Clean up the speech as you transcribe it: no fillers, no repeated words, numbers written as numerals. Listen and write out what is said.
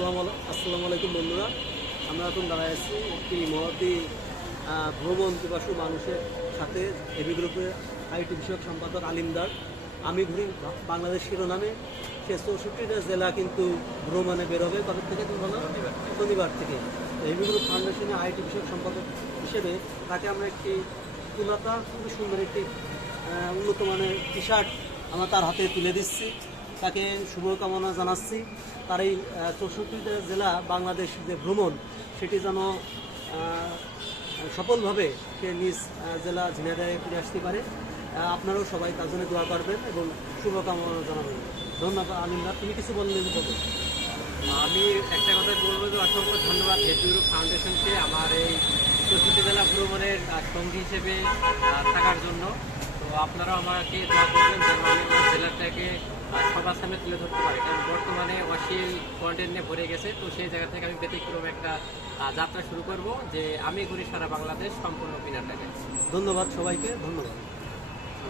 আসসালামু আলাইকুম বন্ধুরা। আমরা এখন দাঁড়ায় আছি একটি মহতী ভ্রমণ পিপাসু মানুষের সাথে। এবি গ্রুপের আইটি বিষয়ক সম্পাদক আলিমদার আমি ঘুরি বাংলাদেশ শিরোনামে। সে 64টা জেলা কিন্তু ভ্রমণে বেরোবে। কবে থেকে তুমি বলো? শনিবার থেকে। এবি গ্রুপ ফাউন্ডেশনে আইটি বিষয়ক সম্পাদক হিসেবে তাকে আমরা একটি তুলাতা খুবই সুন্দর একটি উন্নত মানের টি শার্ট আমরা তার হাতে তুলে দিচ্ছি। তাকে শুভকামনা জানাচ্ছি। তার এই 64টা জেলা বাংলাদেশ যে ভ্রমণ সেটি যেন সফলভাবে সে নিজ জেলা ঝিনাইদহে ফিরে আসতে পারে। আপনারাও সবাই তার জন্য দোয়া করবেন এবং শুভকামনা জানাবেন। ধন্যবাদ আলিমদার, তুমি কিছু বললেন? আমি একটা কথা বলবো যে অসংখ্য ধন্যবাদ এবি গ্রুপ ফাউন্ডেশনকে আমার এই 64 জেলা ভ্রমণের সঙ্গী হিসেবে থাকার জন্য। তো আপনারাও আমাকে দোয়া করবেন যেন আমি আমার জেলাটাকে সবার সামনে তুলে ধরতে পারি, কারণ বর্তমানে অশ্লীল কন্টেন্ট নিয়ে ভরে গেছে। তো সেই জায়গা থেকে আমি ব্যতিক্রম একটা যাত্রা শুরু করব যে আমি ঘুরি সারা বাংলাদেশ সম্পূর্ণ বিনা টাকায়। ধন্যবাদ সবাইকে, ধন্যবাদ।